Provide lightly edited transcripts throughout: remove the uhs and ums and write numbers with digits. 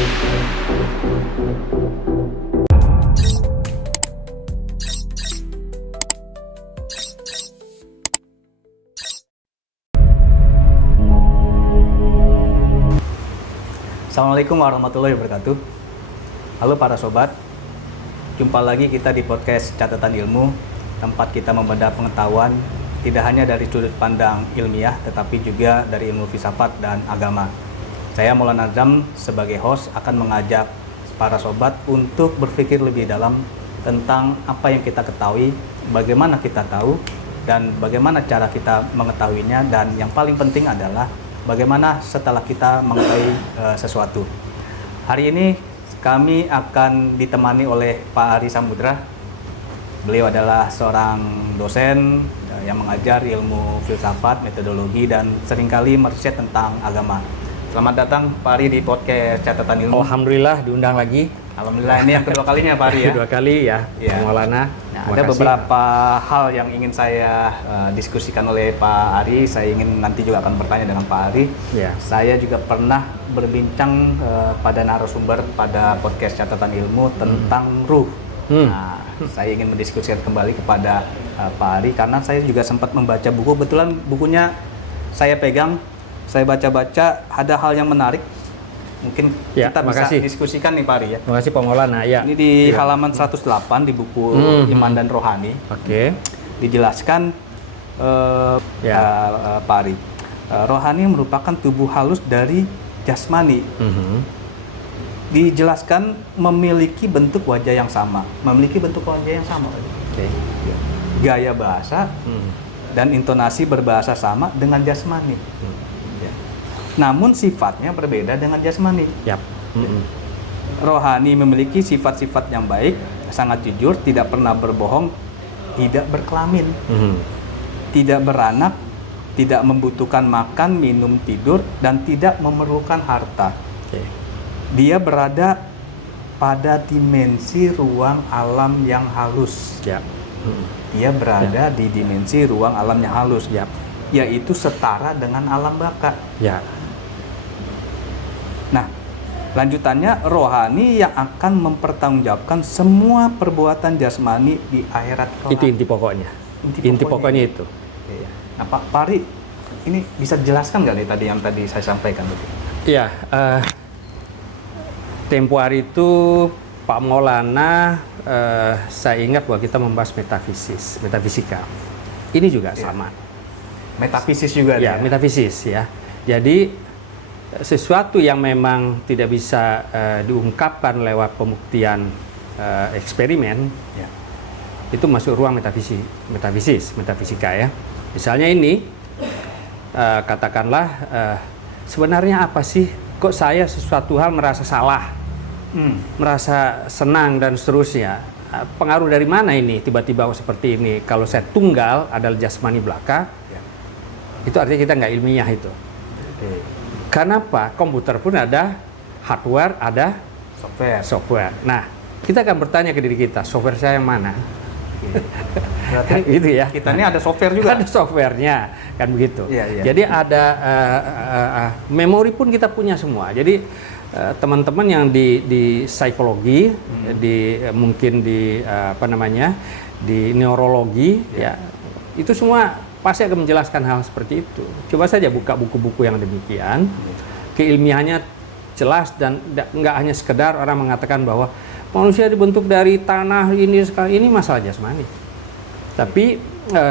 Assalamualaikum warahmatullahi wabarakatuh. Halo para sobat, jumpa lagi kita di podcast Catatan Ilmu, tempat kita membedah pengetahuan tidak hanya dari sudut pandang ilmiah, tetapi juga dari ilmu filsafat dan agama. Saya Maulana Azam sebagai host akan mengajak para sobat untuk berpikir lebih dalam tentang apa yang kita ketahui, bagaimana kita tahu, dan bagaimana cara kita mengetahuinya, dan yang paling penting adalah bagaimana setelah kita mengetahui sesuatu. Hari ini kami akan ditemani oleh Pak Ari Samudra. Beliau adalah seorang dosen yang mengajar ilmu filsafat, metodologi, dan seringkali meriset tentang agama. Selamat datang Pak Ari di podcast Catatan Ilmu. Alhamdulillah diundang lagi. Alhamdulillah, ini yang kedua kalinya Pak Ari ya? Kedua kali ya, ya. Maulana. Nah, ada beberapa hal yang ingin saya diskusikan oleh Pak Ari. Saya ingin nanti juga akan bertanya dengan Pak Ari. Ya. Saya juga pernah berbincang pada narasumber pada podcast Catatan Ilmu tentang ruh. Nah, saya ingin mendiskusikan kembali kepada Pak Ari karena saya juga sempat membaca buku. Kebetulan bukunya saya pegang, saya baca-baca, ada hal yang menarik. Mungkin ya, kita bisa diskusikan nih Pak Ari ya. Terima kasih Pak Maulana. Ya. Ini di halaman 108 di buku Iman dan Rohani. Oke. Dijelaskan Pak Ari, rohani merupakan tubuh halus dari jasmani. Dijelaskan memiliki bentuk wajah yang sama. Memiliki bentuk wajah yang sama. Oke. Gaya bahasa dan intonasi berbahasa sama dengan jasmani. Namun sifatnya berbeda dengan jasmani. Yap. Rohani memiliki sifat-sifat yang baik, sangat jujur, tidak pernah berbohong, tidak berkelamin, tidak beranak, tidak membutuhkan makan, minum, tidur, dan tidak memerlukan harta. Okay. Dia berada pada dimensi ruang alam yang halus. Yap. Dia berada di dimensi ruang alam yang halus, yaitu setara dengan alam baka. Ya. Nah, lanjutannya rohani yang akan mempertanggungjawabkan semua perbuatan jasmani di akhirat kelak. Itu inti pokoknya. Inti pokoknya itu. Nah, Pak Ari, ini bisa dijelaskan nggak nih tadi yang tadi saya sampaikan tadi? Iya. Tempo hari itu Pak Maulana, saya ingat bahwa kita membahas metafisika. Ini juga sama. Metafisis juga ya, metafisis ya. Jadi sesuatu yang memang tidak bisa diungkapkan lewat pembuktian eksperimen, itu masuk ruang metafisika ya. Misalnya ini, katakanlah sebenarnya apa sih? Kok saya sesuatu hal merasa salah, merasa senang dan seterusnya. Pengaruh dari mana ini tiba-tiba seperti ini? Kalau saya tunggal adalah jasmani belaka, itu artinya kita nggak ilmiah itu. Kenapa? Komputer pun ada hardware, ada software. Nah, kita akan bertanya ke diri kita, software saya yang mana? Berarti gitu ya. Kita ini ada software juga. Ada softwarenya, kan begitu. Iya. Jadi ada memori pun kita punya semua. Jadi teman-teman yang di psikologi, mungkin di di neurologi, ya itu semua pasti akan menjelaskan hal seperti itu. Coba saja buka buku-buku yang demikian, keilmiahannya jelas dan nggak hanya sekedar orang mengatakan bahwa manusia dibentuk dari tanah ini masalah jasmani. Tapi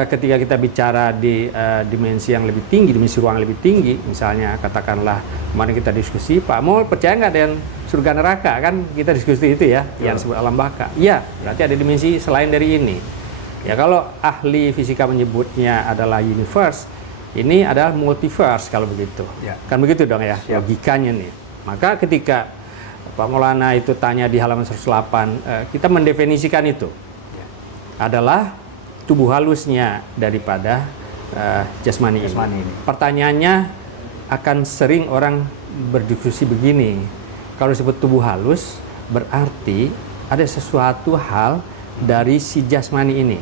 ketika kita bicara di dimensi yang lebih tinggi, dimensi ruang lebih tinggi, misalnya katakanlah kemarin kita diskusi, Pak Mol percaya nggak dengan surga neraka, kan kita diskusi itu ya, yang disebut alam baka. Iya, berarti ada dimensi selain dari ini. Ya kalau ahli fisika menyebutnya adalah universe, ini adalah multiverse kalau begitu. Kan begitu dong ya, logikanya nih. Maka ketika Pak Maulana itu tanya di halaman 108, kita mendefinisikan itu adalah tubuh halusnya daripada jasmani ini. Pertanyaannya akan sering orang berdiskusi begini, kalau disebut tubuh halus berarti ada sesuatu hal dari si jasmani ini.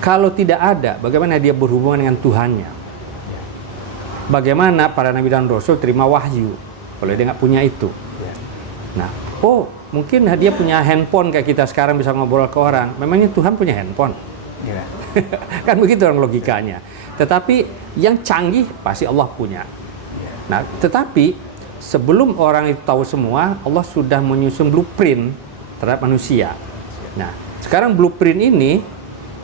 Kalau tidak ada, bagaimana dia berhubungan dengan Tuhannya? Bagaimana para nabi dan rasul terima wahyu kalau dia nggak punya itu? Nah, oh mungkin dia punya handphone kayak kita sekarang bisa ngobrol ke orang. Memangnya Tuhan punya handphone? Iya. Kan begitu orang logikanya. Tetapi yang canggih pasti Allah punya. Nah, tetapi sebelum orang itu tahu semua, Allah sudah menyusun blueprint terhadap manusia. Nah, sekarang blueprint ini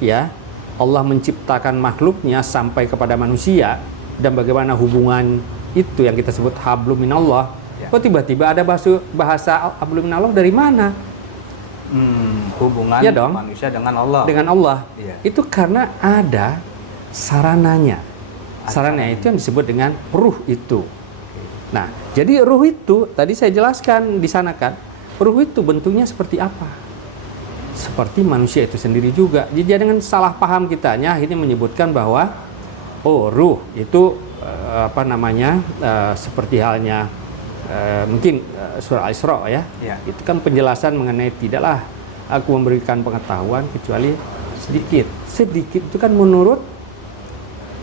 ya Allah menciptakan makhluknya sampai kepada manusia dan bagaimana hubungan itu yang kita sebut hablum minallah. Kok tiba-tiba ada bahasa hablum minallah dari mana? Hubungan Ya dong. manusia dengan Allah. Dengan Allah. Iya. Itu karena ada sarananya. Sarananya itu yang disebut dengan ruh itu. Nah, jadi ruh itu tadi saya jelaskan di sana kan, ruh itu bentuknya seperti apa? Seperti manusia itu sendiri juga. Jadi jangan salah paham kitanya akhirnya menyebutkan bahwa oh ruh itu seperti halnya mungkin surah Al-Isra ya. Itu kan penjelasan mengenai tidaklah aku memberikan pengetahuan kecuali sedikit. Sedikit itu kan menurut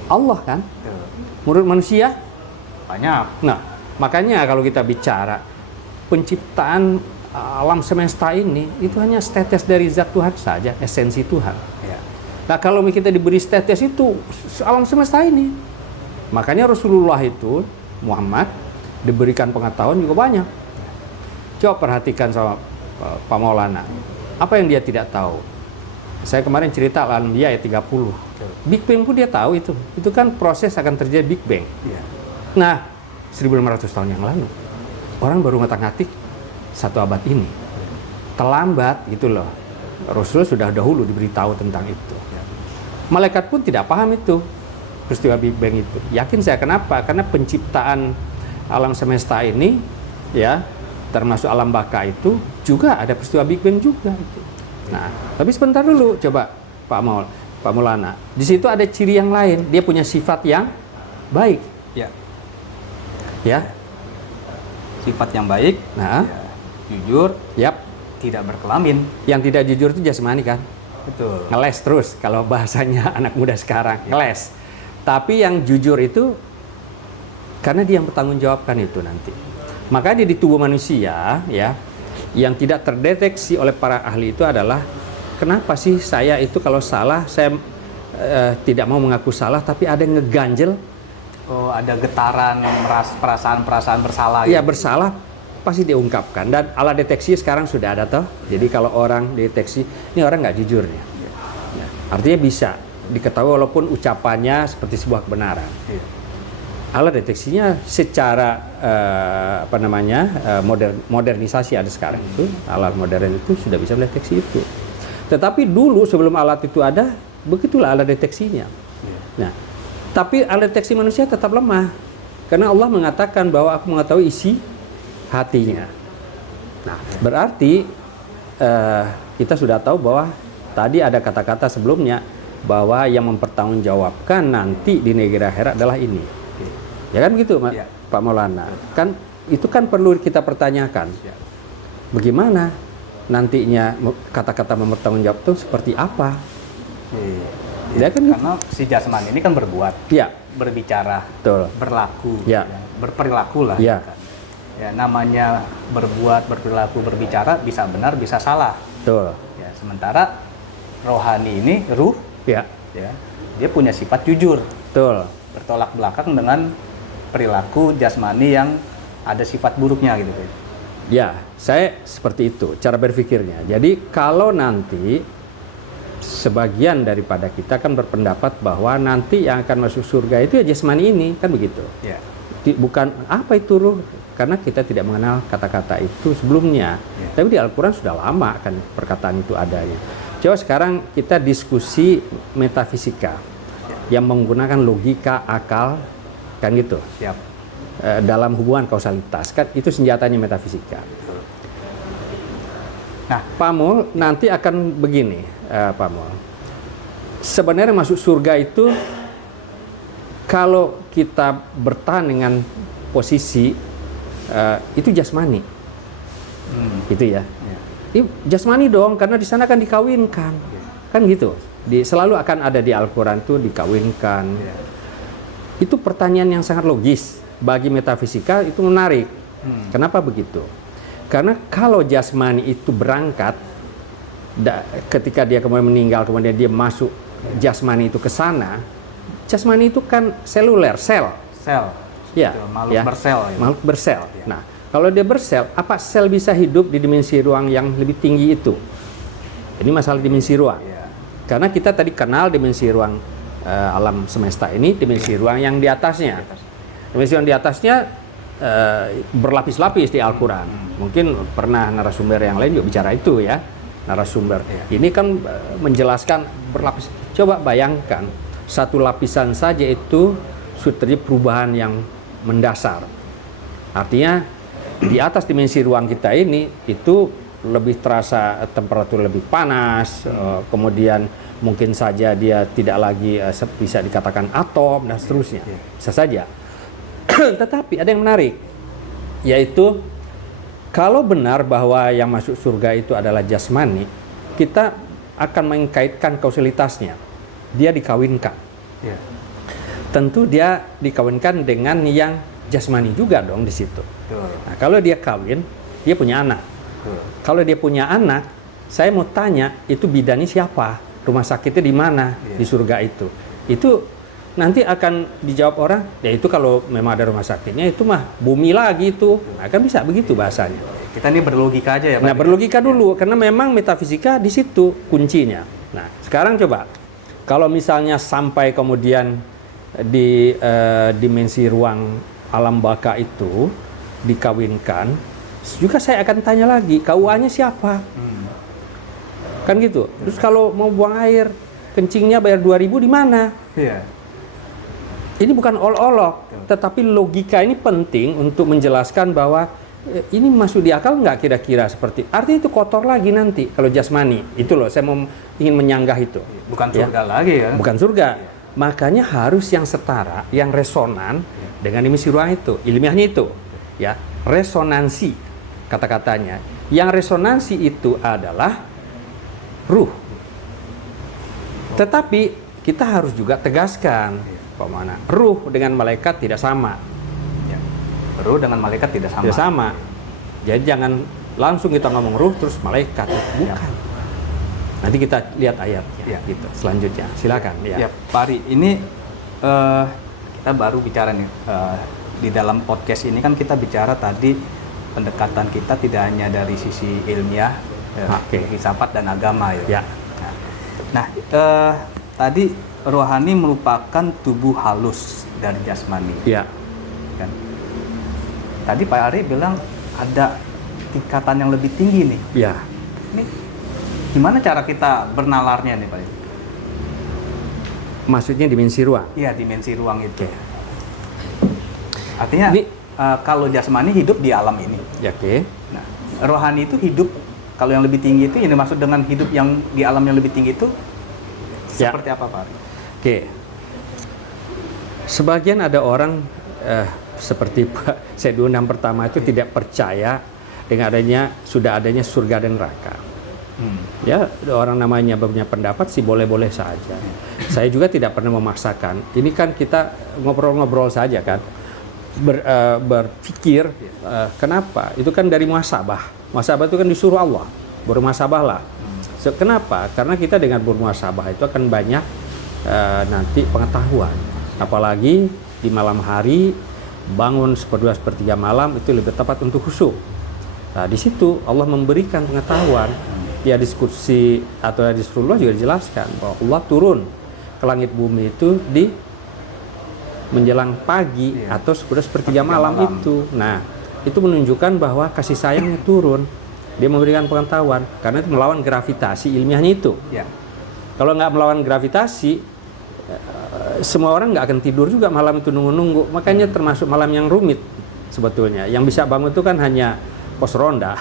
Allah kan? Menurut manusia Banyak. Nah, makanya kalau kita bicara penciptaan alam semesta ini, itu hanya setetes dari zat Tuhan saja, esensi Tuhan. Ya. Nah, kalau kita diberi setetes itu alam semesta ini, makanya Rasulullah itu, Muhammad, diberikan pengetahuan juga banyak. Coba perhatikan sama Pak Maulana, apa yang dia tidak tahu? Saya kemarin cerita Al-Anbiya ayat 30. Big Bang pun dia tahu itu. Itu kan proses akan terjadi Big Bang. Ya. Nah, 1500 tahun yang lalu, orang baru ngotak-ngatik 1 abad ini. Terlambat gitu loh. Rasul sudah dahulu diberitahu tentang itu. Malaikat pun tidak paham itu, peristiwa Big Bang itu. Yakin saya kenapa? Karena penciptaan alam semesta ini, ya, termasuk alam baka itu, juga ada peristiwa Big Bang juga. Itu. Nah, tapi sebentar dulu, coba Pak Maulana. Di situ ada ciri yang lain. Dia punya sifat yang baik. Ya. Ya. Sifat yang baik. Nah. Ya. Jujur. Yap. Tidak berkelamin. Yang tidak jujur itu jasmani kan? Betul. Ngeles terus kalau bahasanya anak muda sekarang. Ngeles. Tapi yang jujur itu karena dia yang bertanggung jawabkan itu nanti. Makanya di tubuh manusia ya, yang tidak terdeteksi oleh para ahli itu adalah kenapa sih saya itu kalau salah saya tidak mau mengaku salah tapi ada yang ngeganjel. Oh, ada getaran perasaan-perasaan bersalah. Iya, gitu. bersalah pasti diungkapkan dan alat deteksi sekarang sudah ada toh. Jadi kalau orang deteksi ini orang nggak jujur nih. Ya. Artinya bisa diketahui walaupun ucapannya seperti sebuah kebenaran. Ya. Alat deteksinya secara modernisasi ada sekarang itu, alat modern itu sudah bisa mendeteksi itu. Tetapi dulu sebelum alat itu ada, begitulah alat deteksinya. Nah, tapi alat deteksi manusia tetap lemah karena Allah mengatakan bahwa aku mengetahui isi hatinya. Nah, berarti kita sudah tahu bahwa tadi ada kata-kata sebelumnya bahwa yang mempertanggungjawabkan nanti di negeri akhirat adalah ini. Ya kan begitu, Ya. Pak Maulana. Kan itu kan perlu kita pertanyakan. Ya. Bagaimana nantinya kata-kata mempertanggungjawab itu seperti apa? Ya, Ya kan gitu. karena si jasmani ini kan berbuat, Ya, berbicara, betul. berlaku, Ya. berperilaku lah. Ya. Kan. Ya, namanya berbuat, berperilaku, berbicara bisa benar, bisa salah. Betul. Ya, sementara rohani ini ruh, Ya, dia punya sifat jujur, betul. bertolak belakang dengan perilaku jasmani yang ada sifat buruknya gitu. Ya, saya seperti itu cara berpikirnya. Jadi kalau nanti sebagian daripada kita kan berpendapat bahwa nanti yang akan masuk surga itu ya jasmani ini, kan begitu. Ya. Bukan apa itu ruh, karena kita tidak mengenal kata-kata itu sebelumnya. Ya. Tapi di Al-Quran sudah lama kan perkataan itu adanya. Coba sekarang kita diskusi metafisika yang menggunakan logika, akal, kan gitu. Siap. Dalam hubungan kausalitas, kan itu senjatanya metafisika. Nah, Pak Mul nanti akan begini, Pak Mul. Sebenarnya masuk surga itu kalau kita bertahan dengan posisi itu jasmani, gitu ya. Ini jasmani dong, karena di sana kan dikawinkan, kan gitu. Selalu akan ada di Al-Quran itu dikawinkan. Itu pertanyaan yang sangat logis bagi metafisika, itu menarik. Kenapa begitu? Karena kalau jasmani itu berangkat, ketika dia kemudian meninggal, kemudian dia masuk jasmani itu ke sana, jasmani itu kan seluler, sel. Sel. Ya, Betul, makhluk bersel. Ya. Makhluk bersel. Ya. Nah, kalau dia bersel, apa sel bisa hidup di dimensi ruang yang lebih tinggi itu? Ini masalah dimensi ruang. Ya. Karena kita tadi kenal dimensi ruang alam semesta ini, dimensi ruang yang di atasnya. Dimensi yang di atasnya berlapis-lapis di Al-Quran. Mungkin pernah narasumber yang lain juga bicara itu ya, narasumber. Ini kan menjelaskan berlapis. Coba bayangkan, satu lapisan saja itu sudah terjadi perubahan yang mendasar. Artinya di atas dimensi ruang kita ini itu lebih terasa temperatur lebih panas, kemudian mungkin saja dia tidak lagi bisa dikatakan atom dan seterusnya. Bisa saja. Tetapi ada yang menarik, yaitu kalau benar bahwa yang masuk surga itu adalah jasmani, kita akan mengkaitkan kausalitasnya. Dia dikawinkan. Ya. Tentu dia dikawinkan dengan yang jasmani juga dong di situ. Betul. Nah, kalau dia kawin, dia punya anak. Betul. Kalau dia punya anak, saya mau tanya, itu bidannya siapa? Rumah sakitnya di mana? Iya. Di surga itu. Itu nanti akan dijawab orang, ya itu kalau memang ada rumah sakitnya, itu mah bumi lagi itu. Nah, kan bisa begitu bahasanya. Kita ini berlogika aja ya, Pak. Nah, berlogika dulu, karena memang metafisika di situ kuncinya. Nah, sekarang coba, kalau misalnya sampai kemudian di dimensi ruang alam baka itu dikawinkan, juga saya akan tanya lagi, KUA-nya siapa? Kan gitu. Terus kalau mau buang air, kencingnya bayar 2.000 di mana? Iya. Ini bukan olok-olok, tetapi logika ini penting untuk menjelaskan bahwa ini masuk di akal nggak kira-kira seperti. Artinya itu kotor lagi nanti kalau jasmani. Itu loh, saya ingin menyanggah itu. Bukan surga lagi ya. Bukan surga. Makanya harus yang setara, yang resonan dengan dimensi ruang itu. Ilmiahnya itu, ya, resonansi kata-katanya. Yang resonansi itu adalah ruh. Tetapi kita harus juga tegaskan, mana ruh dengan malaikat tidak sama. Ya. Ruh dengan malaikat tidak sama. Tidak sama. Jadi jangan langsung kita ngomong ruh terus malaikat. Bukan. Ya. Nanti kita lihat ayatnya. Ya. Gitu. Selanjutnya, silakan. Ya, Pak Ari, ini kita baru bicara nih di dalam podcast ini kan kita bicara tadi pendekatan kita tidak hanya dari sisi ilmiah, filsafat dan agama ya. Nah, tadi rohani merupakan tubuh halus dari jasmani. Ya. Kan? Tadi Pak Ari bilang ada tingkatan yang lebih tinggi nih. Ya. Ini gimana cara kita bernalarnya nih Pak Ari? Maksudnya dimensi ruang? Iya, dimensi ruang itu. Artinya kalau jasmani hidup di alam ini. Ya, oke. Nah, rohani itu hidup, kalau yang lebih tinggi itu, yang dimaksud dengan hidup yang di alam yang lebih tinggi itu seperti apa Pak Ari? Oke. Sebagian ada orang seperti Pak Saidunam pertama itu tidak percaya dengan sudah adanya surga dan neraka. Ya, orang namanya punya pendapat sih boleh-boleh saja. Saya juga tidak pernah memaksakan. Ini kan kita ngobrol-ngobrol saja kan. Berpikir kenapa? Itu kan dari muhasabah. Muhasabah itu kan disuruh Allah. Bermuhasabahlah. Kenapa? Karena kita dengan bermuhasabah itu akan banyak nanti pengetahuan. Apalagi di malam hari bangun 1/2 malam itu lebih tepat untuk khusyuk. Nah, di situ Allah memberikan pengetahuan. Ya, diskusi atau hadis Rasulullah juga dijelaskan bahwa Allah turun ke langit bumi itu di menjelang pagi atau 1/2 malam itu. Nah, itu menunjukkan bahwa kasih sayangnya turun. Dia memberikan pengetahuan karena itu melawan gravitasi ilmiahnya itu. Ya. Kalau nggak melawan gravitasi, semua orang nggak akan tidur juga malam itu nunggu-nunggu. Makanya termasuk malam yang rumit sebetulnya. Yang bisa bangun itu kan hanya pos ronda,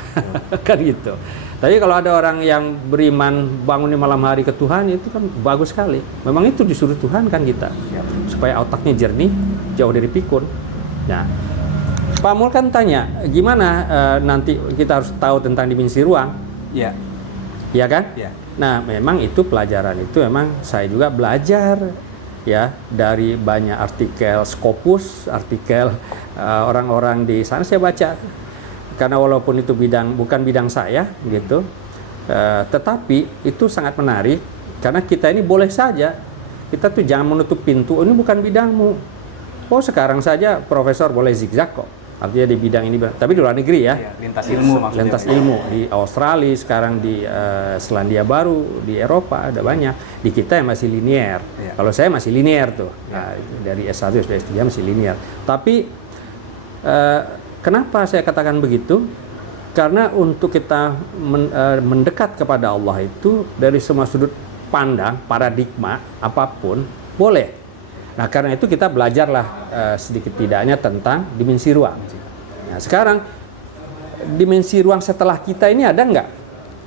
kan gitu. Tapi kalau ada orang yang beriman bangun di malam hari ke Tuhan, itu kan bagus sekali. Memang itu disuruh Tuhan kan kita, supaya otaknya jernih, jauh dari pikun. Nah, Pak Mul kan tanya, gimana nanti kita harus tahu tentang dimensi ruang? Iya. Iya kan? Iya. Nah, memang itu pelajaran itu memang saya juga belajar ya dari banyak artikel Scopus, artikel orang-orang di sana saya baca. karena walaupun itu bukan bidang saya gitu, tetapi itu sangat menarik karena kita ini boleh saja kita tuh jangan menutup pintu. Ini bukan bidangmu. Oh sekarang saja profesor boleh zigzag kok. Artinya di bidang ini, tapi di luar negeri ya. Lintas ilmu maksudnya. Lintas ilmu di Australia, sekarang di Selandia Baru, di Eropa ada banyak. Di kita yang masih linear. Kalau saya masih linear tuh. Nah, dari S1 sampai S3 masih linear. Tapi kenapa saya katakan begitu? Karena untuk kita mendekat kepada Allah itu dari semua sudut pandang, paradigma apapun boleh. Nah, karena itu kita belajarlah sedikit tidaknya tentang dimensi ruang. Nah, sekarang dimensi ruang setelah kita ini ada nggak?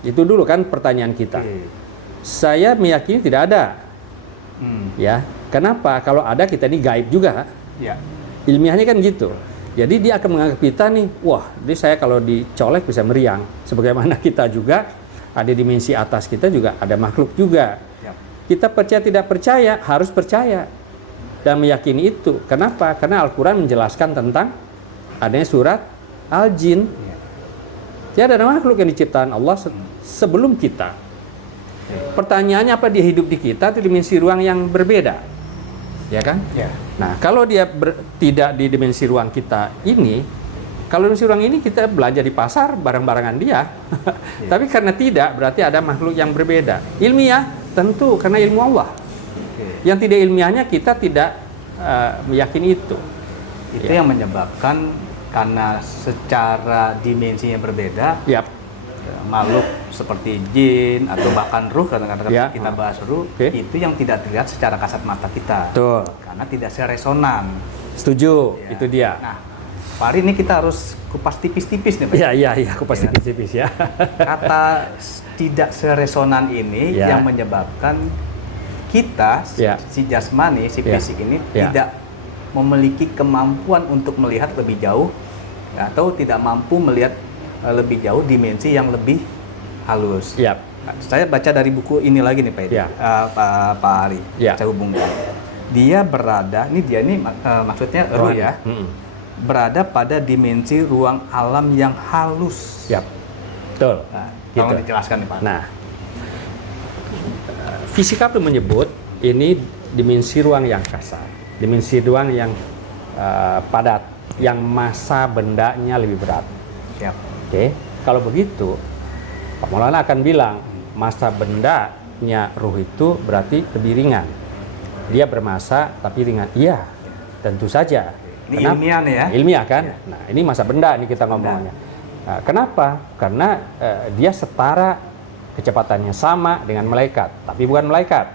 Itu dulu kan pertanyaan kita. Saya meyakini tidak ada. Ya, kenapa? Kalau ada kita ini gaib juga. Ya. Ilmiahnya kan gitu. Jadi dia akan menganggap kita nih, wah, jadi saya kalau dicolek bisa meriang. Sebagaimana kita juga ada dimensi atas kita juga ada makhluk juga. Ya. Kita percaya tidak percaya harus percaya. Dan meyakini itu. Kenapa? Karena Al-Quran menjelaskan tentang adanya surat Al-Jin. Tiada ada makhluk yang diciptakan Allah sebelum kita. Pertanyaannya apa dia hidup di kita atau dimensi ruang yang berbeda? Ya kan? Ya. Nah, kalau dia tidak di dimensi ruang kita ini, kalau dimensi ruang ini kita belanja di pasar barang-barangan dia. Tapi karena tidak, berarti ada makhluk yang berbeda. Ilmiah tentu karena ilmu Allah. Yang tidak ilmiahnya kita tidak meyakini itu. Itu yang menyebabkan karena secara dimensinya berbeda, makhluk seperti jin atau bahkan ruh, kadang-kadang kita bahas ruh, itu yang tidak terlihat secara kasat mata kita. Betul. Karena tidak seresonan. Setuju, itu dia. Nah, Pak Ari, ini kita harus kupas tipis-tipis nih Pak. Iya, kupas tipis-tipis ya. Kata tidak seresonan ini yang menyebabkan kita, si jasmani, si fisik ini tidak memiliki kemampuan untuk melihat lebih jauh atau tidak mampu melihat lebih jauh dimensi yang lebih halus. Saya baca dari buku ini lagi nih Pak Ari, saya hubungkan. Dia berada, maksudnya ruh ya, berada pada dimensi ruang alam yang halus. Betul. Nah, tolong dijelaskan nih Pak. Nah, fisika itu menyebut ini dimensi ruang yang kasar, dimensi ruang yang padat, yang massa bendanya lebih berat. Oke, kalau begitu Pak Maulana akan bilang massa bendanya ruh itu berarti lebih ringan. Dia bermassa tapi ringan. Iya, tentu saja. Ini ilmiah nih ya? Ilmiah kan? Nah, ini massa benda nih kita ngomongnya. Nah, kenapa? Karena dia setara, kecepatannya sama dengan malaikat, tapi bukan malaikat.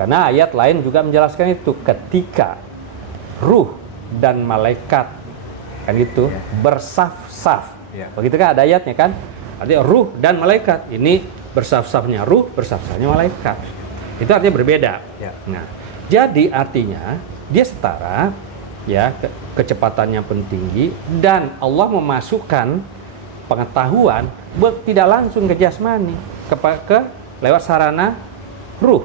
Karena ayat lain juga menjelaskan itu, ketika ruh dan malaikat kan gitu bersaf-saf. Begitu kan ada ayatnya kan? Artinya ruh dan malaikat ini bersaf-safnya ruh, bersaf-safnya malaikat. Itu artinya berbeda. Nah, jadi artinya dia setara, ya, kecepatannya pun tinggi, dan Allah memasukkan pengetahuan tidak langsung ke jasmani, ke lewat sarana ruh.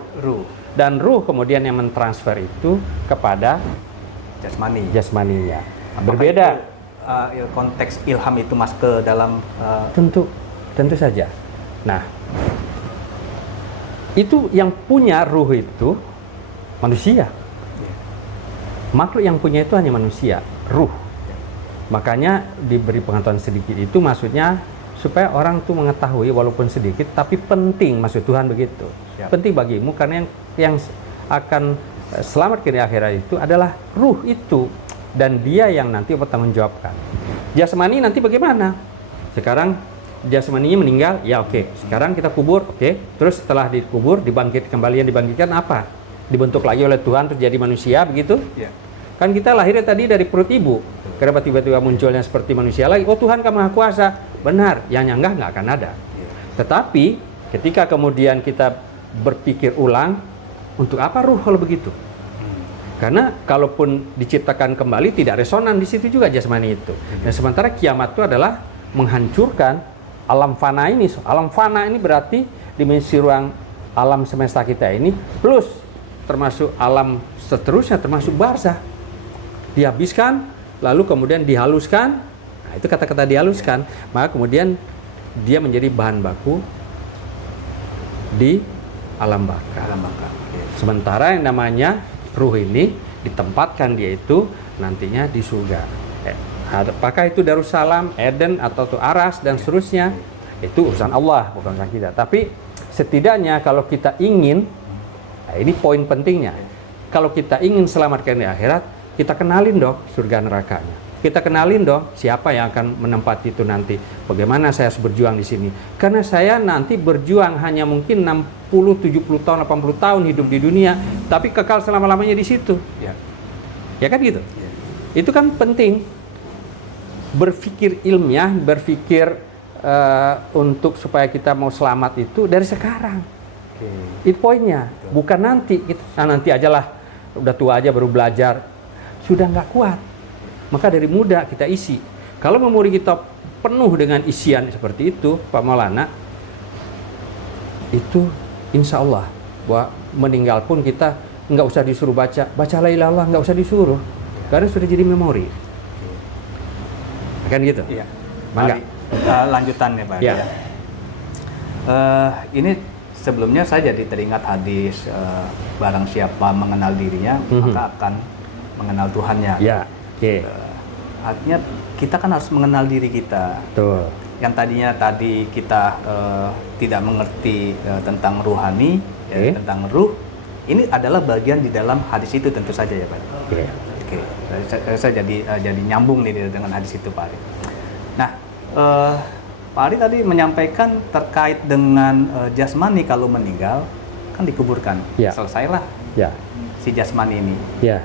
Dan ruh kemudian yang mentransfer itu kepada jasmaninya. Berbeda. Konteks ilham itu masuk ke dalam tentu saja. Nah, itu yang punya ruh itu manusia. Makhluk yang punya itu hanya manusia, ruh. Makanya diberi pengetahuan sedikit itu maksudnya supaya orang tuh mengetahui walaupun sedikit tapi penting, maksud Tuhan begitu. Penting bagimu karena yang akan selamat di akhirat itu adalah ruh itu, dan dia yang nanti bertanggungjawabkan. Jasmani nanti bagaimana? Sekarang jasmaninya meninggal, ya oke. Sekarang kita kubur, oke. Terus setelah dikubur dibangkit kembali, yang dibangkitkan apa? Dibentuk lagi oleh Tuhan terus jadi manusia begitu? Kan kita lahirnya tadi dari perut ibu. Kenapa tiba-tiba munculnya seperti manusia lagi? Oh, Tuhan kan Maha Kuasa. Benar, yang nyanggah nggak akan ada. Tetapi ketika kemudian kita berpikir ulang, untuk apa ruh kalau begitu? Karena kalaupun diciptakan kembali tidak resonan di situ juga jasmani itu. Dan sementara kiamat itu adalah menghancurkan alam fana ini. Alam fana ini berarti dimensi ruang alam semesta kita ini plus termasuk alam seterusnya, termasuk barzah. Dihabiskan, lalu kemudian dihaluskan, Nah, itu kata-kata dihaluskan, maka kemudian dia menjadi bahan baku di alam baka. Alam baka. Oke. Sementara yang namanya ruh ini ditempatkan dia itu nantinya di surga. Apakah itu Darussalam, Eden, atau itu Aras dan seterusnya, itu urusan Allah, bukan urusan kita. Tapi setidaknya kalau kita ingin, nah ini poin pentingnya, kalau kita ingin selamatkan di akhirat, kita kenalin dong surga nerakanya. Kita kenalin dong siapa yang akan menempati itu nanti. Bagaimana saya harus berjuang di sini. Karena saya nanti berjuang hanya mungkin 60, 70 tahun, 80 tahun hidup di dunia, tapi kekal selama-lamanya di situ. Ya kan gitu? Itu kan penting. Berpikir ilmiah, berpikir untuk supaya kita mau selamat itu dari sekarang. Itu poinnya. Bukan nanti. Nanti ajalah, udah tua aja baru belajar. Sudah nggak kuat. Maka dari muda kita isi. Kalau memori kita penuh dengan isian seperti itu, Pak Maulana, itu insya Allah bahwa meninggal pun kita nggak usah disuruh baca la ilaha illallah, nggak usah disuruh, karena sudah jadi memori. Kan gitu? Iya. Mangga. Lanjutannya Pak. Ya. Ini sebelumnya saya jadi teringat hadis barang siapa mengenal dirinya maka akan mengenal Tuhannya. Ya. Oke. Artinya kita kan harus mengenal diri kita. Tuh. Yang tadinya tadi kita tidak mengerti tentang ruhani, tentang ruh, ini adalah bagian di dalam hadis itu tentu saja ya Pak. Oke. Oke, saya jadi nyambung nih dengan hadis itu Pak Ari. Nah, Pak Ari tadi menyampaikan terkait dengan jasmani kalau meninggal kan dikuburkan, selesailah si jasmani ini. Ya.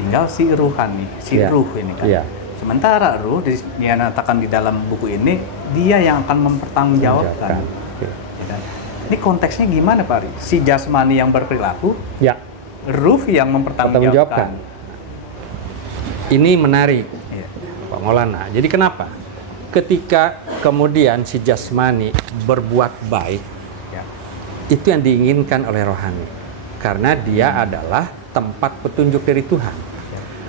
Tinggal si ruhani, ruh ini kan. Sementara ruh dinyatakan di dalam buku ini dia yang akan mempertanggungjawabkan. Ini konteksnya gimana Pak Ari? Si jasmani yang berperilaku, ruh yang mempertanggungjawabkan. Ini menarik, Pak Maulana. Jadi kenapa? Ketika kemudian si jasmani berbuat baik, itu yang diinginkan oleh rohani, karena dia adalah tempat petunjuk dari Tuhan.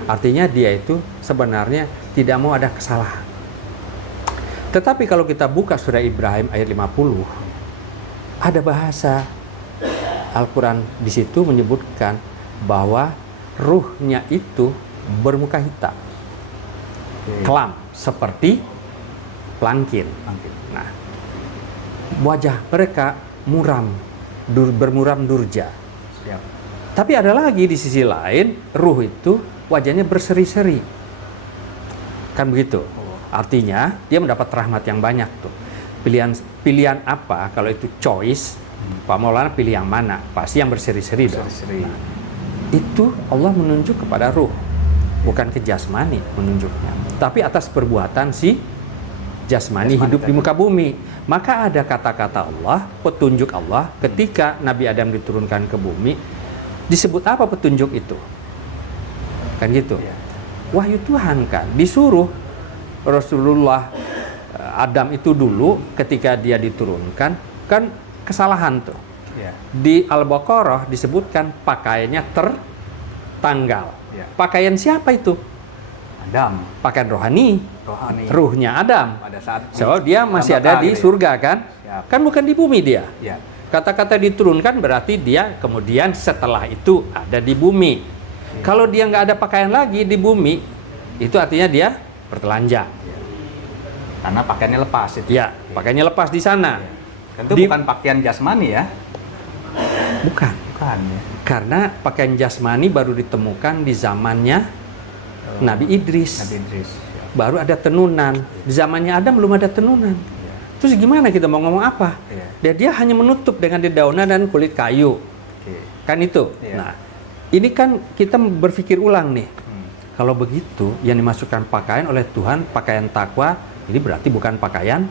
Artinya dia itu sebenarnya tidak mau ada kesalahan. Tetapi kalau kita buka surah Ibrahim ayat 50, ada bahasa Al-Quran di situ menyebutkan bahwa ruhnya itu bermuka hitam, kelam seperti pelangkin. Nah, wajah mereka bermuram durja. Tapi ada lagi di sisi lain, ruh itu wajahnya berseri-seri. Kan begitu. Artinya dia mendapat rahmat yang banyak tuh. Pilihan apa kalau itu choice, Pak Maulana pilih yang mana? Pasti yang berseri-seri dong. Nah, itu Allah menunjuk kepada ruh, bukan ke jasmani menunjuknya, tapi atas perbuatan si jasmani hidup di muka bumi. Maka ada kata-kata Allah, petunjuk Allah ketika Nabi Adam diturunkan ke bumi. Disebut apa petunjuk itu? Kan gitu. Wahyu Tuhan kan. Disuruh Rasulullah Adam itu dulu ketika dia diturunkan kan kesalahan tuh. Di Al-Baqarah disebutkan pakaiannya tertanggal. Pakaian siapa itu? Adam. Pakaian rohani. Ruhnya Adam. Pada saat dia masih ada di surga kan? Kan bukan di bumi dia. Kata-kata diturunkan berarti dia kemudian setelah itu ada di bumi. Kalau dia nggak ada pakaian lagi di bumi, itu artinya dia bertelanjang. Karena pakaiannya lepas itu. Pakaiannya lepas di sana. Tentu bukan pakaian jasmani ya? Bukan. Karena pakaian jasmani baru ditemukan di zamannya Nabi Idris. Baru ada tenunan. Di zamannya Adam belum ada tenunan. Terus gimana kita mau ngomong apa? Dia hanya menutup dengan dedaunan dan kulit kayu. Kan itu. Nah, ini kan kita berpikir ulang nih. Kalau begitu, yang dimasukkan pakaian oleh Tuhan, pakaian takwa, ini berarti bukan pakaian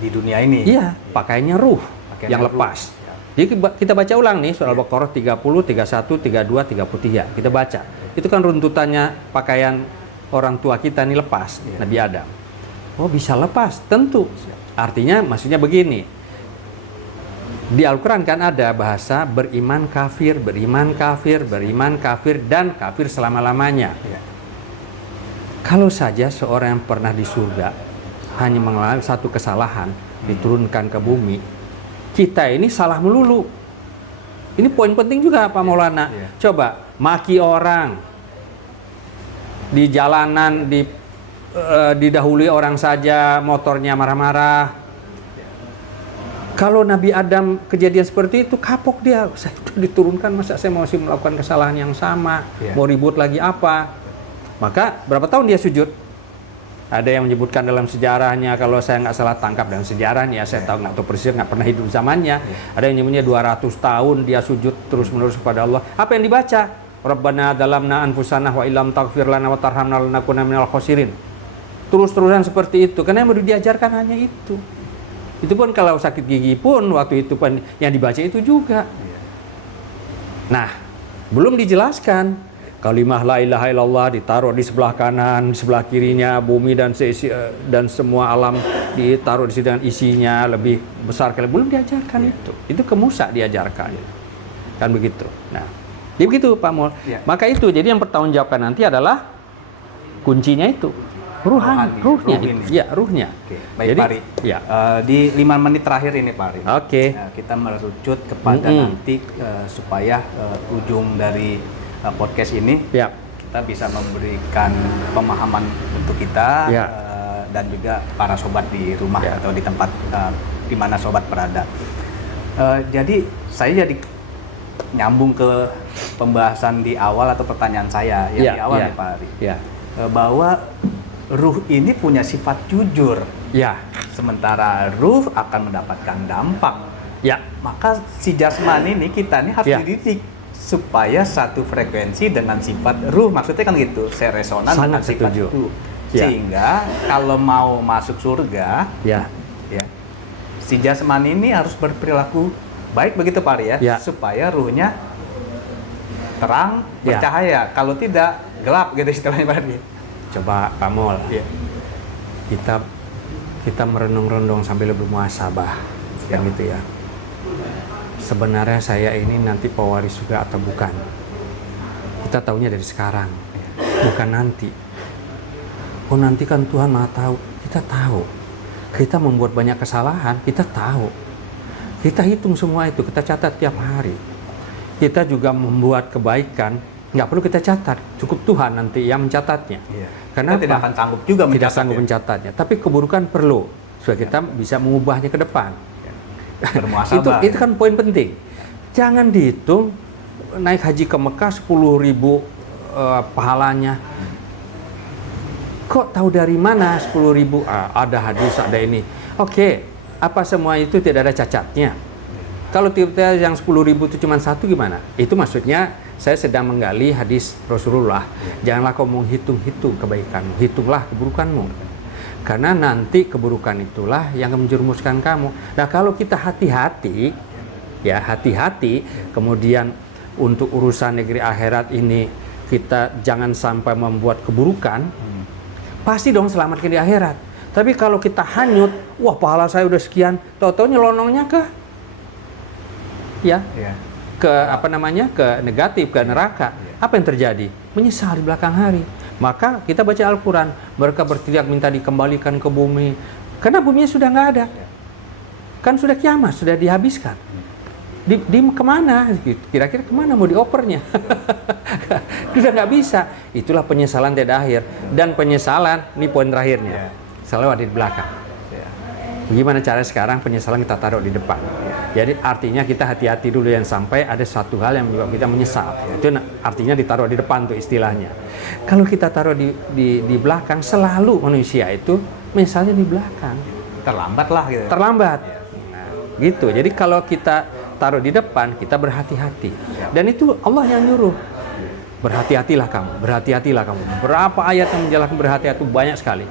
di dunia ini. Iya, pakaiannya ruh yang lepas. Jadi kita baca ulang nih soal Al-Baqarah 30, 31, 32, 33. Kita baca. Itu kan runtutannya pakaian orang tua kita nih lepas, Nabi Adam. Oh, bisa lepas? Tentu. Artinya maksudnya begini. Di Al-Quran kan ada bahasa beriman kafir, beriman kafir, beriman kafir, dan kafir selama-lamanya. Kalau saja seorang yang pernah di surga hanya mengalami satu kesalahan, diturunkan ke bumi, kita ini salah melulu. Ini poin penting juga Pak Maulana. Coba maki orang di jalanan, didahului orang saja, motornya marah-marah. Kalau Nabi Adam kejadian seperti itu, kapok dia. Saya sudah diturunkan, masa saya masih melakukan kesalahan yang sama? Mau ribut lagi apa? Maka berapa tahun dia sujud? Ada yang menyebutkan dalam sejarahnya, kalau saya nggak salah tangkap dalam sejarahnya, saya nggak tahu persis, nggak pernah hidup zamannya. Ada yang nyebutnya 200 tahun dia sujud terus-menerus kepada Allah. Apa yang dibaca? Rabbana dalamna anfusana wa illam taghfir lana wa tarhamna lanakunanna minal khosirin. Terus-terusan seperti itu, karena yang baru diajarkan hanya itu. Itu pun kalau sakit gigi pun waktu itu pun yang dibaca itu juga. Nah, belum dijelaskan kalimat la ilaha illallah ditaruh di sebelah kanan, di sebelah kirinya bumi dan semua alam ditaruh di situ dengan isinya lebih besar kali. Belum diajarkan itu. Itu ke Musa diajarkan. Kan begitu. Nah, jadi begitu Pak Mul. Maka itu jadi yang bertanggungjawabkan nanti adalah kuncinya itu. Ruhnya. Ya, ruhnya. Baik, jadi, Pak Ari. Ya. Di 5 menit terakhir ini Pak Ari. Kita merucut kepada nanti supaya ujung dari podcast ini kita bisa memberikan pemahaman untuk kita dan juga para sobat di rumah atau di tempat di mana sobat berada. Jadi saya jadi nyambung ke pembahasan di awal atau pertanyaan saya yang di awal nih Pak Ari. Bahwa ruh ini punya sifat jujur. Sementara ruh akan mendapatkan dampak. Maka si jasmani ini kita ini harus dididik supaya satu frekuensi dengan sifat ruh, maksudnya kan gitu, seresonan dengan sifat ruh. Sehingga kalau mau masuk surga, si jasmani ini harus berperilaku baik begitu Pak Ari supaya ruhnya terang, bercahaya. Kalau tidak, gelap gitu istilahnya Pak Ari. Coba Pak Mol, kita merenung-renung sambil bermuhasabah, yang gitu ya. Sebenarnya saya ini nanti pewaris juga atau bukan? Kita tahunya dari sekarang, bukan nanti. Oh nanti kan Tuhan Maha tahu. Kita tahu. Kita membuat banyak kesalahan, kita tahu. Kita hitung semua itu, kita catat tiap hari. Kita juga membuat kebaikan, nggak perlu kita catat, cukup Tuhan nanti yang mencatatnya. Karena kita tidak akan sanggup juga mencatatnya. Tapi keburukan perlu, supaya kita bisa mengubahnya ke depan. itu kan poin penting. Jangan dihitung naik haji ke Mekah 10.000 pahalanya. Kok tahu dari mana 10.000? Ada hadis, ada ini. Oke, apa semua itu tidak ada cacatnya? Kalau tiba-tiba yang 10.000 itu cuma satu gimana? Itu maksudnya saya sedang menggali hadis Rasulullah. Janganlah kau menghitung-hitung kebaikanmu, hitunglah keburukanmu. Karena nanti keburukan itulah yang menjerumuskan kamu. Nah kalau kita hati-hati, kemudian untuk urusan negeri akhirat ini kita jangan sampai membuat keburukan, pasti dong selamatkan di akhirat. Tapi kalau kita hanyut, wah pahala saya udah sekian, tahu-tahu nyelonongnya ke ke negatif, ke neraka. Apa yang terjadi? Menyesal di belakang hari. Maka kita baca Al-Quran, mereka berteriak minta dikembalikan ke bumi, karena buminya sudah nggak ada, kan sudah kiamat, sudah dihabiskan. Di kemana? Kira-kira kemana mau diopernya? Sudah nggak bisa. Itulah penyesalan tidak akhir. Dan penyesalan, ini poin terakhirnya, selalu ada di belakang. Bagaimana cara sekarang penyesalan kita taruh di depan? Jadi artinya kita hati-hati dulu yang sampai ada satu hal yang menyebabkan kita menyesal. Itu artinya ditaruh di depan tuh istilahnya. Kalau kita taruh di belakang, selalu manusia itu menyesalnya di belakang. Terlambat lah gitu. Terlambat. Nah, gitu. Jadi kalau kita taruh di depan, kita berhati-hati. Dan itu Allah yang nyuruh. Berhati-hatilah kamu, berhati-hatilah kamu. Berapa ayat yang menjelaskan berhati-hati banyak sekali.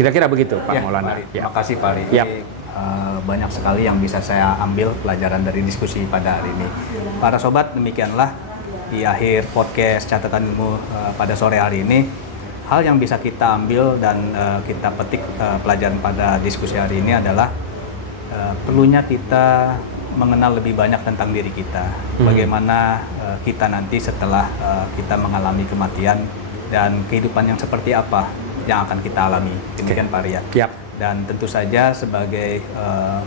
Kira-kira begitu Pak Maulana. Terima kasih Pak Ari. Banyak sekali yang bisa saya ambil pelajaran dari diskusi pada hari ini. Para sobat, demikianlah di akhir podcast catatan ilmu pada sore hari ini. Hal yang bisa kita ambil dan kita petik pelajaran pada diskusi hari ini adalah perlunya kita mengenal lebih banyak tentang diri kita. Bagaimana kita nanti setelah kita mengalami kematian dan kehidupan yang seperti apa yang akan kita alami. Demikian Pak Riyad. Yap. Dan tentu saja sebagai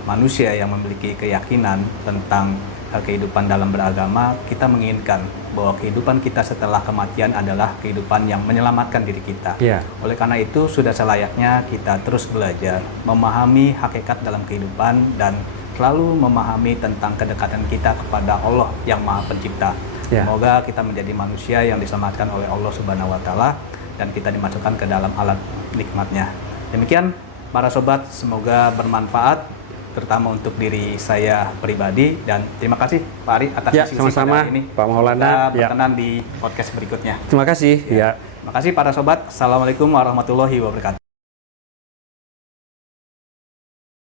manusia yang memiliki keyakinan tentang kehidupan dalam beragama, kita menginginkan bahwa kehidupan kita setelah kematian adalah kehidupan yang menyelamatkan diri kita. Ya. Oleh karena itu sudah selayaknya kita terus belajar, memahami hakikat dalam kehidupan dan selalu memahami tentang kedekatan kita kepada Allah yang Maha Pencipta. Ya. Semoga kita menjadi manusia yang diselamatkan oleh Allah Subhanahu wa taala dan kita dimasukkan ke dalam alat nikmatnya. Demikian para sobat, semoga bermanfaat terutama untuk diri saya pribadi, dan terima kasih Pak Ari atas Ya, diskusi sama-sama, pada hari ini. Pak Maulana. Kita Ya. berkenan di podcast berikutnya. Terima kasih. Ya. Terima kasih para sobat. Assalamualaikum warahmatullahi wabarakatuh.